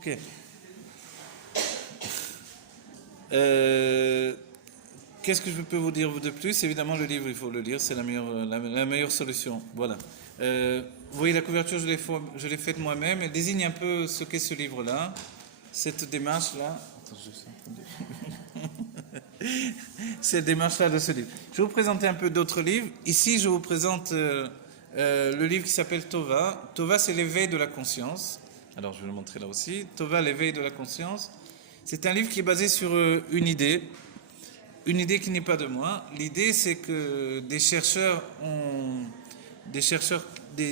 Ok. Euh, Qu'est-ce que je peux vous dire de plus? Évidemment, le livre, il faut le lire, c'est la meilleure solution. Voilà. Vous voyez, la couverture, je l'ai faite moi-même. Elle désigne un peu ce qu'est ce livre-là, cette démarche-là. Attends, cette démarche-là de ce livre. Je vais vous présenter un peu d'autres livres. Ici, je vous présente le livre qui s'appelle Tova. Tova, c'est l'éveil de la conscience. Alors, je vais le montrer là aussi. Tova, l'éveil de la conscience. C'est un livre qui est basé sur une idée qui n'est pas de moi. L'idée, c'est que des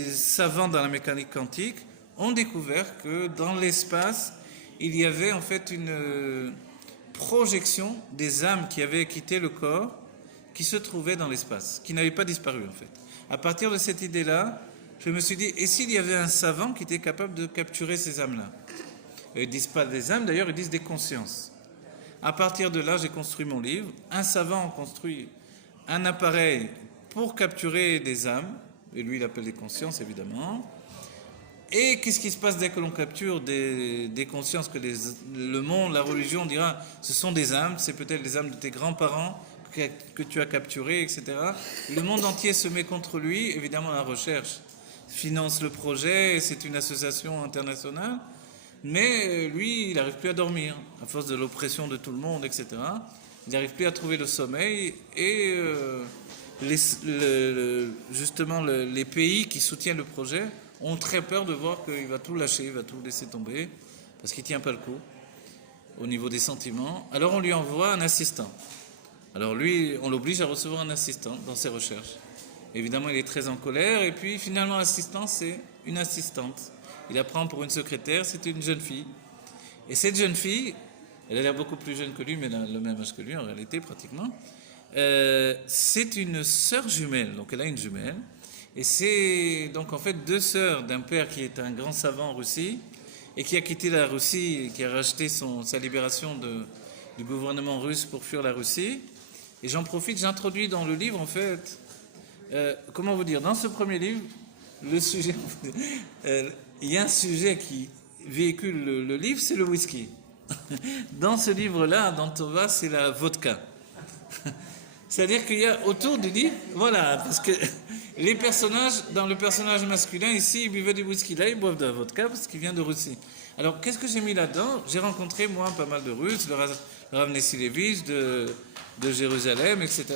savants dans la mécanique quantique ont découvert que dans l'espace, il y avait en fait une projection des âmes qui avaient quitté le corps, qui se trouvaient dans l'espace, qui n'avaient pas disparu en fait. À partir de cette idée-là, je me suis dit, et s'il y avait un savant qui était capable de capturer ces âmes-là? Ils ne disent pas des âmes, d'ailleurs, ils disent des consciences. À partir de là, j'ai construit mon livre. Un savant construit un appareil pour capturer des âmes, et lui, il appelle les consciences, évidemment. Et qu'est-ce qui se passe dès que l'on capture des consciences que le monde, la religion dira, ce sont des âmes, c'est peut-être les âmes de tes grands-parents que tu as capturées, etc. Le monde entier se met contre lui, évidemment la recherche finance le projet, c'est une association internationale. Mais lui, il n'arrive plus à dormir, à force de l'oppression de tout le monde, etc. Il n'arrive plus à trouver le sommeil et justement les pays qui soutiennent le projet ont très peur de voir qu'il va tout lâcher, il va tout laisser tomber, parce qu'il ne tient pas le coup au niveau des sentiments. Alors on lui envoie un assistant. Alors lui, on l'oblige à recevoir un assistant dans ses recherches. Évidemment, il est très en colère, et puis finalement l'assistant, c'est une assistante. Il apprend pour une secrétaire, c'est une jeune fille. Et cette jeune fille, elle a l'air beaucoup plus jeune que lui, mais elle a le même âge que lui en réalité, pratiquement. C'est une sœur jumelle, donc elle a une jumelle. Et c'est donc en fait deux sœurs d'un père qui est un grand savant en Russie, et qui a quitté la Russie, et qui a racheté sa libération du gouvernement russe pour fuir la Russie. Et j'en profite, j'introduis dans le livre, en fait, comment vous dire, dans ce premier livre, le sujet, il y a un sujet qui véhicule le livre, c'est le whisky. Dans ce livre-là, dans Tova, c'est la vodka. C'est-à-dire qu'il y a autour du livre, voilà, parce que les personnages, dans le personnage masculin, ici, ils buvaient du whisky, là, ils boivent de la vodka parce qu'il vient de Russie. Alors, qu'est-ce que j'ai mis là-dedans? J'ai rencontré, moi, pas mal de Russes, le Rav Nessilevich de Jérusalem, etc.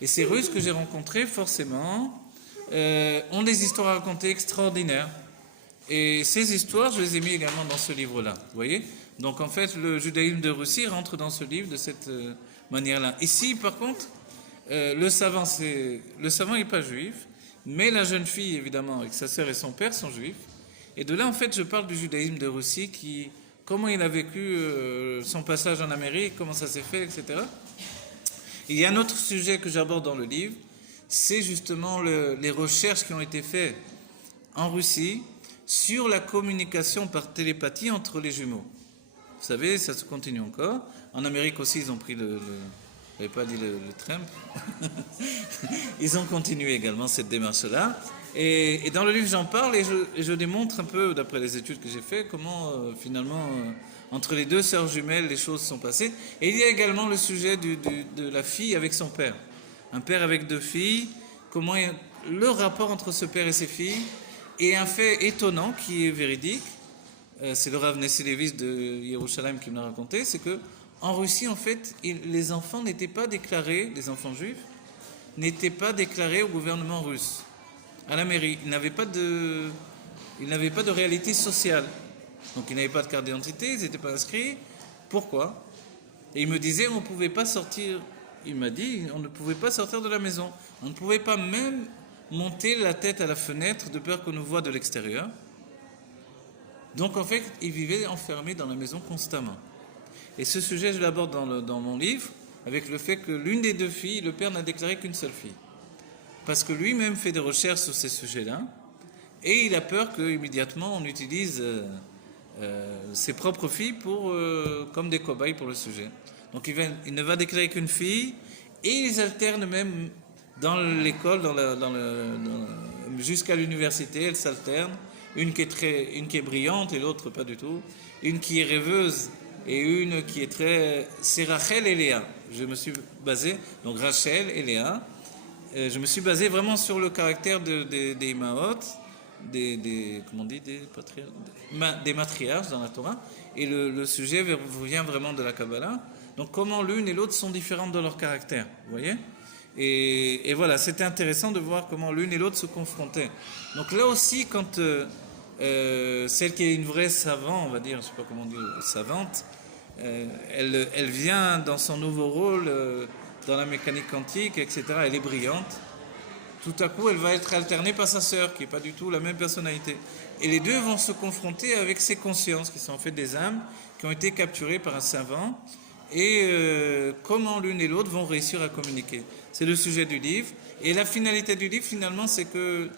Et ces Russes que j'ai rencontrés, forcément, ont des histoires à raconter extraordinaires. Et ces histoires, je les ai mis également dans ce livre-là. Vous voyez? Donc en fait, le judaïsme de Russie rentre dans ce livre de cette manière-là. Ici, par contre, le savant n'est pas juif, mais la jeune fille, évidemment, avec sa sœur et son père, sont juifs. Et de là, en fait, je parle du judaïsme de Russie, comment il a vécu son passage en Amérique, comment ça s'est fait, etc. Et il y a un autre sujet que j'aborde dans le livre, c'est justement les recherches qui ont été faites en Russie sur la communication par télépathie entre les jumeaux. Vous savez, ça se continue encore. En Amérique aussi, ils ont pris j'avais pas dit le Trump. Ils ont continué également cette démarche-là. Et dans le livre, j'en parle et je démontre un peu, d'après les études que j'ai faites, comment finalement, entre les deux sœurs jumelles, les choses sont passées. Et il y a également le sujet de la fille avec son père. Un père avec deux filles, le rapport entre ce père et ses filles. Et un fait étonnant qui est véridique, c'est le Rav Nessilevich de Yerushalayim qui me l'a raconté, c'est que en Russie, en fait, les enfants n'étaient pas déclarés, les enfants juifs, n'étaient pas déclarés au gouvernement russe, à la mairie. Ils n'avaient pas de réalité sociale. Donc ils n'avaient pas de carte d'identité, ils n'étaient pas inscrits. Pourquoi? Et il me disait, on ne pouvait pas sortir. Il m'a dit, on ne pouvait pas sortir de la maison. On ne pouvait pas même monter la tête à la fenêtre de peur qu'on nous voit de l'extérieur. Donc en fait, ils vivaient enfermés dans la maison constamment. Et ce sujet, je l'aborde dans mon livre, avec le fait que l'une des deux filles, le père n'a déclaré qu'une seule fille. Parce que lui-même fait des recherches sur ces sujets-là, et il a peur qu'immédiatement on utilise ses propres filles comme des cobayes pour le sujet. Donc il ne va déclarer qu'une fille, et ils alternent même dans l'école, jusqu'à l'université, elles s'alternent. une qui est brillante et l'autre pas du tout, une qui est rêveuse et une qui est très... C'est Rachel et Léa. Je me suis basé, donc Rachel et Léa, je me suis basé vraiment sur le caractère des Imaot, comment on dit, des matriarches dans la Torah, et le sujet vient vraiment de la Kabbalah. Donc comment l'une et l'autre sont différentes dans leur caractère, vous voyez ? Et voilà, c'était intéressant de voir comment l'une et l'autre se confrontaient. Donc là aussi, quand celle qui est une vraie savante, on va dire, je ne sais pas comment dire, savante, elle vient dans son nouveau rôle dans la mécanique quantique, etc. Elle est brillante. Tout à coup, elle va être alternée par sa sœur, qui n'est pas du tout la même personnalité. Et les deux vont se confronter avec ces consciences, qui sont en fait des âmes, qui ont été capturées par un savant, et comment l'une et l'autre vont réussir à communiquer. C'est le sujet du livre. Et la finalité du livre, finalement, c'est que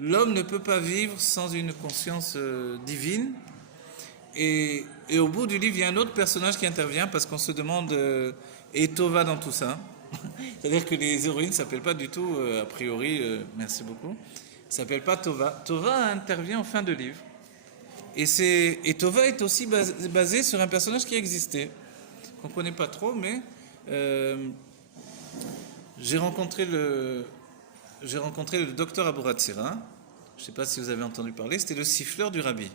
l'homme ne peut pas vivre sans une conscience divine. Et au bout du livre, il y a un autre personnage qui intervient, parce qu'on se demande, et Tova dans tout ça. C'est-à-dire que les héroïnes ne s'appellent pas du tout, a priori, merci beaucoup, ne s'appellent pas Tova. Tova intervient en fin de livre. Et Tova est aussi basé sur un personnage qui existait, qu'on ne connaît pas trop, mais j'ai rencontré le docteur Abouratsira. Je ne sais pas si vous avez entendu parler, c'était le siffleur du rabbi.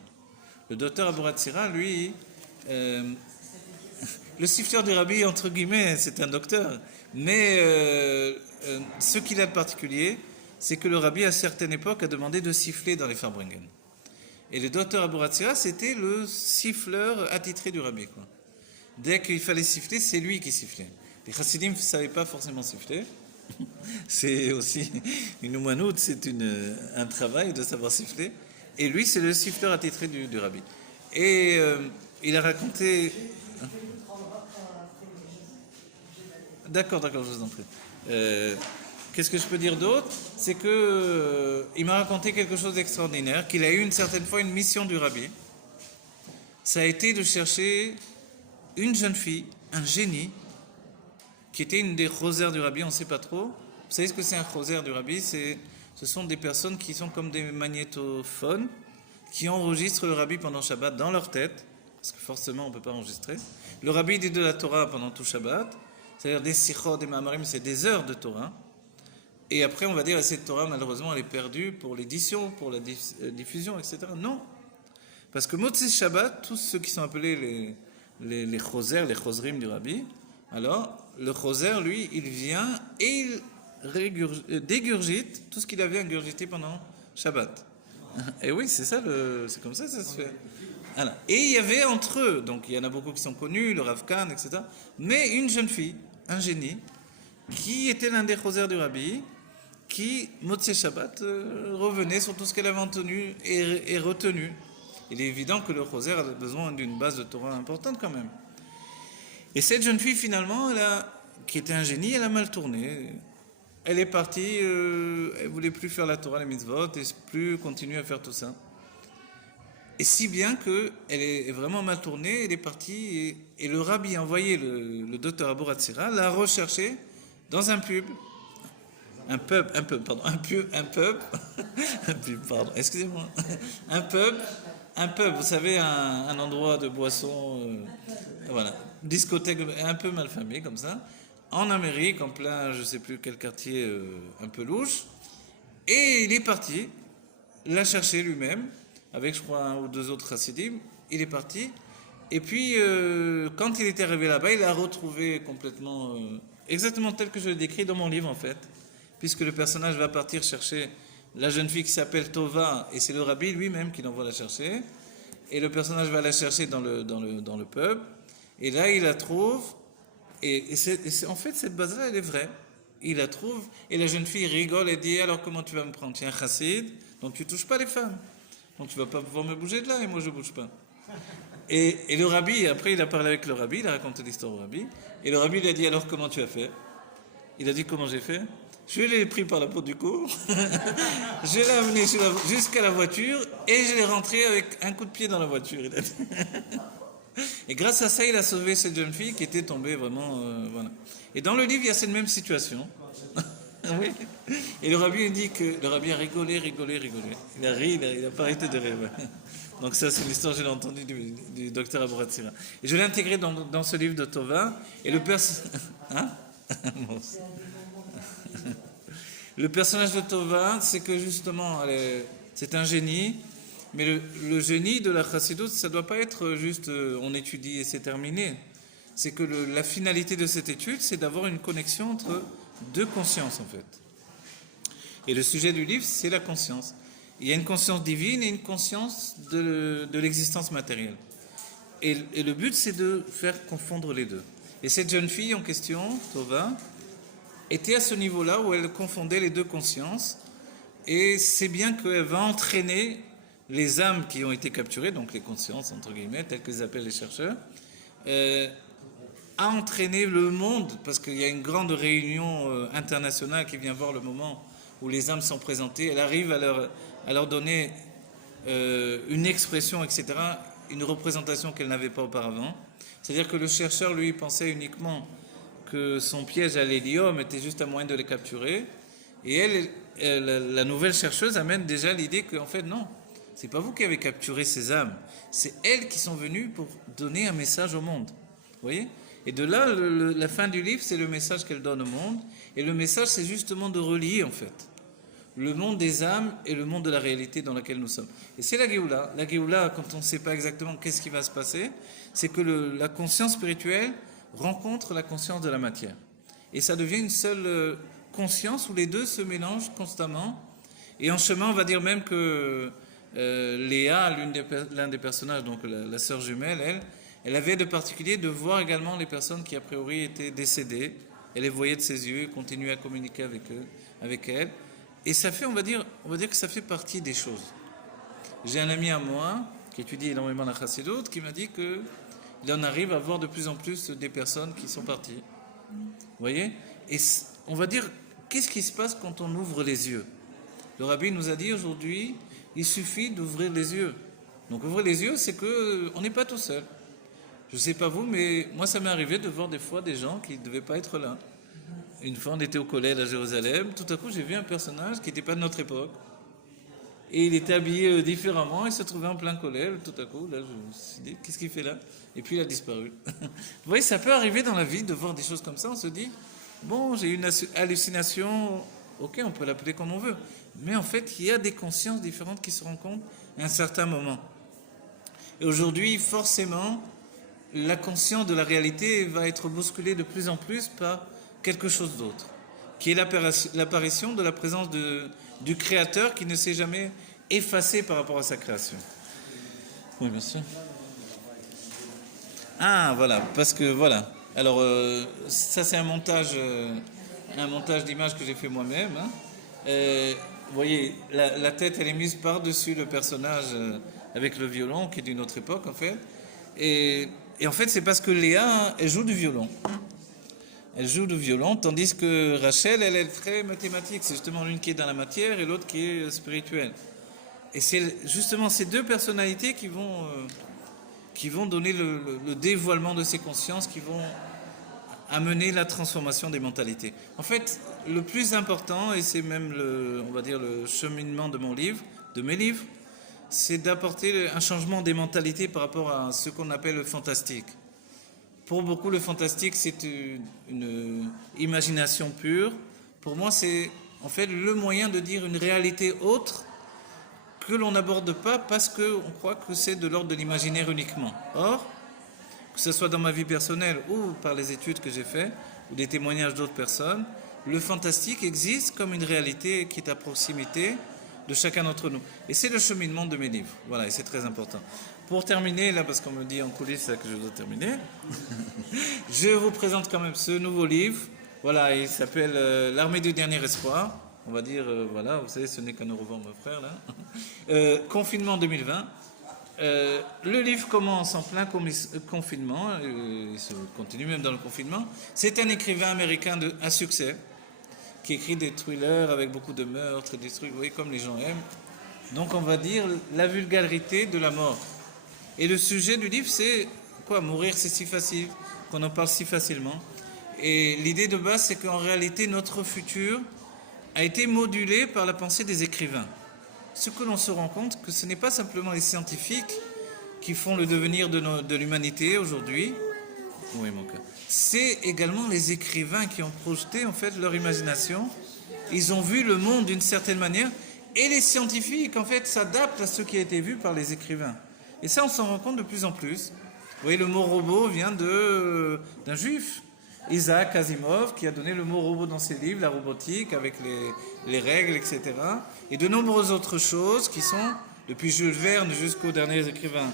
Le docteur Abouratsira, lui, le siffleur du rabbi, entre guillemets, c'est un docteur. Mais ce qu'il a de particulier, c'est que le rabbi, à certaines époques, a demandé de siffler dans les Farbrengen. Et le docteur Abouratsira, c'était le siffleur attitré du rabbi, quoi. Dès qu'il fallait siffler, c'est lui qui sifflait. Les chassidim ne savaient pas forcément siffler. C'est aussi une oumanout, c'est un travail de savoir siffler. Et lui, c'est le siffleur attitré du rabbi. Et il a raconté... D'accord, je vous en prie. Qu'est-ce que je peux dire d'autre ? C'est que il m'a raconté quelque chose d'extraordinaire, qu'il a eu une certaine fois une mission du rabbi. Ça a été de chercher une jeune fille, un génie, qui était une des rosaires du rabbi, on ne sait pas trop. Vous savez ce que c'est un rosaire du rabbi ? Ce sont des personnes qui sont comme des magnétophones, qui enregistrent le rabbi pendant Shabbat dans leur tête, parce que forcément on ne peut pas enregistrer. Le rabbi dit de la Torah pendant tout Shabbat, c'est-à-dire des sikhot, des ma'amarim, c'est des heures de Torah. Et après, on va dire, cette Torah, malheureusement, elle est perdue pour l'édition, pour la diffusion, etc. Non. Parce que Motzei Shabbat, tous ceux qui sont appelés les choser, les chosrim du rabbi, alors, le choser, lui, il vient et il dégurgite tout ce qu'il avait ingurgité pendant Shabbat. Et oui, c'est ça, c'est comme ça que ça se fait. Alors, et il y avait entre eux, donc il y en a beaucoup qui sont connus, le Rav Kahn, etc., mais une jeune fille, un génie, qui était l'un des chosers du rabbi, qui, Motzei Shabbat, revenait sur tout ce qu'elle avait entendu et retenu. Il est évident que le choser a besoin d'une base de Torah importante quand même. Et cette jeune fille, finalement, qui était un génie, elle a mal tourné. Elle est partie, elle voulait plus faire la Torah, les mitzvot, et plus continuer à faire tout ça. Et si bien qu'elle est vraiment mal tournée, elle est partie, et le rabbi a envoyé le docteur Abouratsira, l'a recherché dans un pub, un pub, vous savez, un endroit de boisson, voilà, discothèque un peu malfamée comme ça, en Amérique, en plein, je ne sais plus quel quartier, un peu louche, et il est parti, l'a cherché lui-même, avec je crois un ou deux autres chassidim, il est parti, et puis quand il était arrivé là-bas, il a retrouvé complètement, exactement tel que je l'ai décrit dans mon livre en fait, puisque le personnage va partir chercher la jeune fille qui s'appelle Tova, et c'est le rabbi lui-même qui l'envoie la chercher, et le personnage va la chercher dans le pub, et là il la trouve, et en fait cette base-là elle est vraie, il la trouve, et la jeune fille rigole et dit alors comment tu vas me prendre, tu es un chassid, donc tu touches pas les femmes, donc tu vas pas pouvoir me bouger de là, et moi je bouge pas. Et le rabbi, après il a parlé avec le rabbi, il a raconté l'histoire au rabbi, et le rabbi lui a dit alors comment tu as fait? Il a dit comment j'ai fait? Je l'ai pris par la peau du cou, je l'ai amené jusqu'à la voiture et je l'ai rentré avec un coup de pied dans la voiture. Il a dit. Et grâce à ça, il a sauvé cette jeune fille qui était tombée vraiment... voilà. Et dans le livre, il y a cette même situation. Oui. Et le rabbi il dit que le rabbi a rigolé. Il a ri, il a pas arrêté de rire. Ouais. Donc ça, c'est l'histoire, je l'ai entendue du docteur Abouratsira. Et je l'ai intégré dans ce livre de Tova. Et le hein? Le personnage de Tova, c'est que justement, c'est un génie. Mais le génie de la Chassidut, ça ne doit pas être juste on étudie et c'est terminé. C'est que la finalité de cette étude, c'est d'avoir une connexion entre deux consciences en fait. Et le sujet du livre, c'est la conscience. Il y a une conscience divine et une conscience de l'existence matérielle. Et le but, c'est de faire confondre les deux. Et cette jeune fille en question, Tova, était à ce niveau-là où elle confondait les deux consciences. Et c'est bien qu'elle va entraîner les âmes qui ont été capturées, donc les consciences, entre guillemets, telles que les appellent les chercheurs, à entraîner le monde, parce qu'il y a une grande réunion internationale qui vient voir le moment où les âmes sont présentées. Elle arrive à leur donner une expression, etc., une représentation qu'elle n'avait pas auparavant. C'est-à-dire que le chercheur, lui, pensait uniquement que son piège à l'hélium était juste un moyen de les capturer. Et elle, la nouvelle chercheuse amène déjà l'idée qu'en fait, non, c'est pas vous qui avez capturé ces âmes, c'est elles qui sont venues pour donner un message au monde. Vous voyez ? Et de là, la fin du livre, c'est le message qu'elle donne au monde. Et le message, c'est justement de relier, en fait, le monde des âmes et le monde de la réalité dans laquelle nous sommes. Et c'est la Géoula. La Géoula, quand on ne sait pas exactement qu'est-ce qui va se passer, c'est que la conscience spirituelle rencontre la conscience de la matière. Et ça devient une seule conscience où les deux se mélangent constamment. Et en chemin, on va dire même que Léa, l'un des personnages, donc la sœur jumelle, elle avait de particulier de voir également les personnes qui a priori étaient décédées. Elle les voyait de ses yeux, continuait à communiquer avec elles. Et ça fait, on va dire que ça fait partie des choses. J'ai un ami à moi qui étudie énormément la Chassidut qui m'a dit qu'il en arrive à voir de plus en plus des personnes qui sont parties. Vous voyez ? Et on va dire, qu'est-ce qui se passe quand on ouvre les yeux ? Le rabbi nous a dit aujourd'hui, il suffit d'ouvrir les yeux. Donc ouvrir les yeux, c'est qu'on n'est pas tout seul. Je ne sais pas vous, mais moi ça m'est arrivé de voir des fois des gens qui ne devaient pas être là. Une fois on était au collège à Jérusalem, tout à coup j'ai vu un personnage qui n'était pas de notre époque. Et il était habillé différemment, il se trouvait en plein collège, tout à coup, là je me suis dit, qu'est-ce qu'il fait là ? Et puis il a disparu. Vous voyez, ça peut arriver dans la vie de voir des choses comme ça, on se dit, bon, j'ai eu une hallucination, ok, on peut l'appeler comme on veut. Mais en fait, il y a des consciences différentes qui se rencontrent à un certain moment. Et aujourd'hui, forcément, la conscience de la réalité va être bousculée de plus en plus par quelque chose d'autre, qui est l'apparition de la présence du Créateur qui ne s'est jamais effacé par rapport à sa création. Oui, bien sûr. Ah, voilà, parce que voilà. Alors, ça c'est un montage d'image que j'ai fait moi-même. Hein. Vous voyez, la tête, elle est mise par-dessus le personnage avec le violon, qui est d'une autre époque, en fait. Et en fait, c'est parce que Léa, elle joue du violon. Elle joue du violon, tandis que Rachel, elle est très mathématique. C'est justement l'une qui est dans la matière et l'autre qui est spirituelle. Et c'est justement ces deux personnalités qui vont donner le dévoilement de ces consciences, qui vont amener la transformation des mentalités. En fait, le plus important, et c'est même on va dire le cheminement de mes livres, c'est d'apporter un changement des mentalités par rapport à ce qu'on appelle le fantastique. Pour beaucoup, le fantastique, c'est une imagination pure. Pour moi, c'est en fait le moyen de dire une réalité autre que l'on n'aborde pas parce qu'on croit que c'est de l'ordre de l'imaginaire uniquement. Or, que ce soit dans ma vie personnelle ou par les études que j'ai faites, ou des témoignages d'autres personnes, le fantastique existe comme une réalité qui est à proximité de chacun d'entre nous. Et c'est le cheminement de mes livres. Voilà, et c'est très important. Pour terminer, là, parce qu'on me dit en coulisses que je dois terminer, je vous présente quand même ce nouveau livre. Voilà, il s'appelle L'armée du dernier espoir. On va dire, voilà, vous savez, ce n'est qu'un au revoir, mon frère, là. Confinement 2020. Le livre commence en plein confinement, il se continue même dans le confinement. C'est un écrivain américain à succès qui écrit des thrillers avec beaucoup de meurtres, des trucs, vous voyez, comme les gens aiment. Donc on va dire la vulgarité de la mort. Et le sujet du livre, c'est quoi ? Mourir, c'est si facile, qu'on en parle si facilement. Et l'idée de base, c'est qu'en réalité, notre futur a été modulé par la pensée des écrivains. Ce que l'on se rend compte, que ce n'est pas simplement les scientifiques qui font le devenir de l'humanité aujourd'hui, oui, mon cœur. C'est également les écrivains qui ont projeté en fait leur imagination. Ils ont vu le monde d'une certaine manière, et les scientifiques en fait s'adaptent à ce qui a été vu par les écrivains. Et ça, on s'en rend compte de plus en plus. Vous voyez, le mot robot vient d'un juif, Isaac Asimov, qui a donné le mot robot dans ses livres, la robotique, avec les règles, etc. Et de nombreuses autres choses qui sont, depuis Jules Verne jusqu'aux derniers écrivains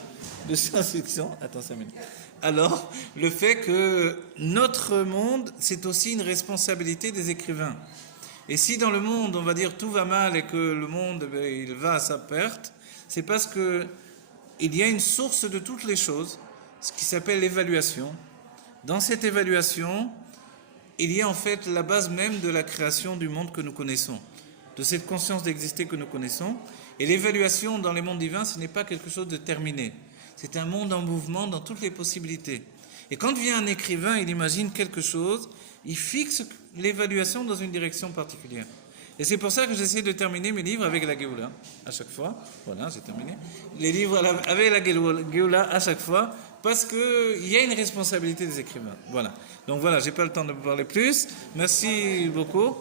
de science-fiction. Attends 5 minutes. Alors, le fait que notre monde, c'est aussi une responsabilité des écrivains. Et si dans le monde, on va dire, tout va mal et que le monde, il va à sa perte, c'est parce que il y a une source de toutes les choses, ce qui s'appelle l'évaluation. Dans cette évaluation, il y a en fait la base même de la création du monde que nous connaissons, de cette conscience d'exister que nous connaissons. Et l'évaluation dans les mondes divins, ce n'est pas quelque chose de terminé. C'est un monde en mouvement dans toutes les possibilités. Et quand vient un écrivain, il imagine quelque chose, il fixe l'évaluation dans une direction particulière. Et c'est pour ça que j'essaie de terminer mes livres avec la Géoula, à chaque fois. Voilà, j'ai terminé. Les livres avec la Géoula à chaque fois, parce qu'il y a une responsabilité des écrivains. Voilà. Donc voilà, j'ai pas le temps de parler plus. Merci beaucoup.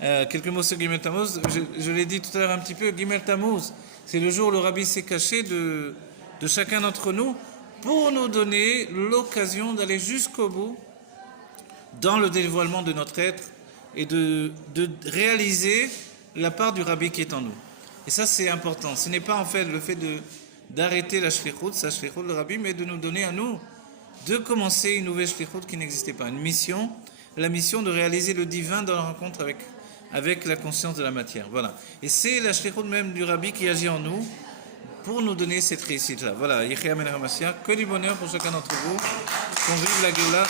Quelques mots sur Gimel Tammuz. Je l'ai dit tout à l'heure un petit peu, Gimel Tammuz, c'est le jour où le Rabbi s'est caché de chacun d'entre nous pour nous donner l'occasion d'aller jusqu'au bout dans le dévoilement de notre être et de réaliser la part du Rabbi qui est en nous. Et ça, c'est important. Ce n'est pas en fait le fait d'arrêter la shlichut, sa shlichut, le Rabbi, mais de nous donner à nous de commencer une nouvelle shlichut qui n'existait pas. Une mission, la mission de réaliser le divin dans la rencontre avec la conscience de la matière. Voilà. Et c'est la shlichut même du Rabbi qui agit en nous pour nous donner cette réussite-là. Voilà. Yechia Ben Hamashiach, que du bonheur pour chacun d'entre vous. Qu'on vive la Géoula,